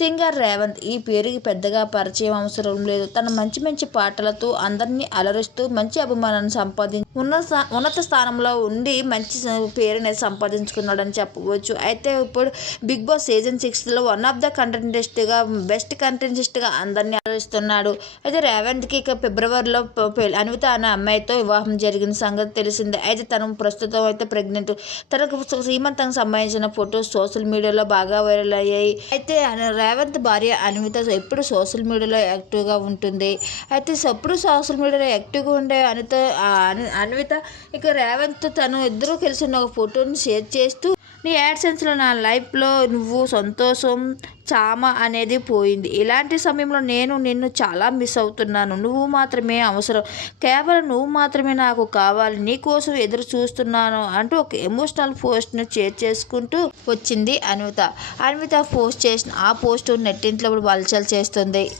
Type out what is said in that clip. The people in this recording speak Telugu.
సింగర్ రేవంత్ ఈ పేరుకి పెద్దగా పరిచయం అవసరం లేదు. తన మంచి మంచి పాటలతో అందరినీ అలరిస్తూ మంచి అభిమానాన్ని సంపాదించి ఉన్నత ఉన్నత స్థానంలో ఉండి మంచి పేరుని సంపాదించుకున్నాడని చెప్పవచ్చు. అయితే ఇప్పుడు బిగ్ బాస్ సీజన్ సిక్స్లో వన్ ఆఫ్ ద కంటెంటెస్ట్గా బెస్ట్ కంటెంటెస్ట్గా అందరినీ అలరిస్తున్నాడు. అయితే రేవంత్కి ఇక ఫిబ్రవరిలో అనిత అనే అమ్మాయితో వివాహం జరిగిన సంగతి తెలిసిందే. అయితే తను ప్రస్తుతం అయితే ప్రెగ్నెంట్. తనకు శ్రీమంతానికి సంబంధించిన ఫొటోస్ సోషల్ మీడియాలో బాగా వైరల్ అయ్యాయి. అయితే రేవంత్ భార్య అనిమిత ఎప్పుడు సోషల్ మీడియాలో యాక్టివ్గా ఉంటుంది. అయితే ఎప్పుడు సోషల్ మీడియాలో యాక్టివ్గా ఉండే అనిత అన్విత ఇక రేవంత్ తను ఇద్దరూ కలిసి ఒక ఫోటోని షేర్ చేస్తూ నీ యాడ్సెన్స్లో నా లైఫ్లో నువ్వు సంతోషం చామ అనేది పోయింది. ఇలాంటి సమయంలో నేను నిన్ను చాలా మిస్ అవుతున్నాను. నువ్వు మాత్రమే అవసరం. కేవలం నువ్వు మాత్రమే నాకు కావాలి. నీకోసం ఎదురు చూస్తున్నాను అంటూ ఒక ఎమోషనల్ పోస్ట్ను షేర్ చేసుకుంటూ వచ్చింది అన్విత అన్విత పోస్ట్ చేసిన ఆ పోస్ట్ నెట్టింట్లో వలచలు చేస్తుంది.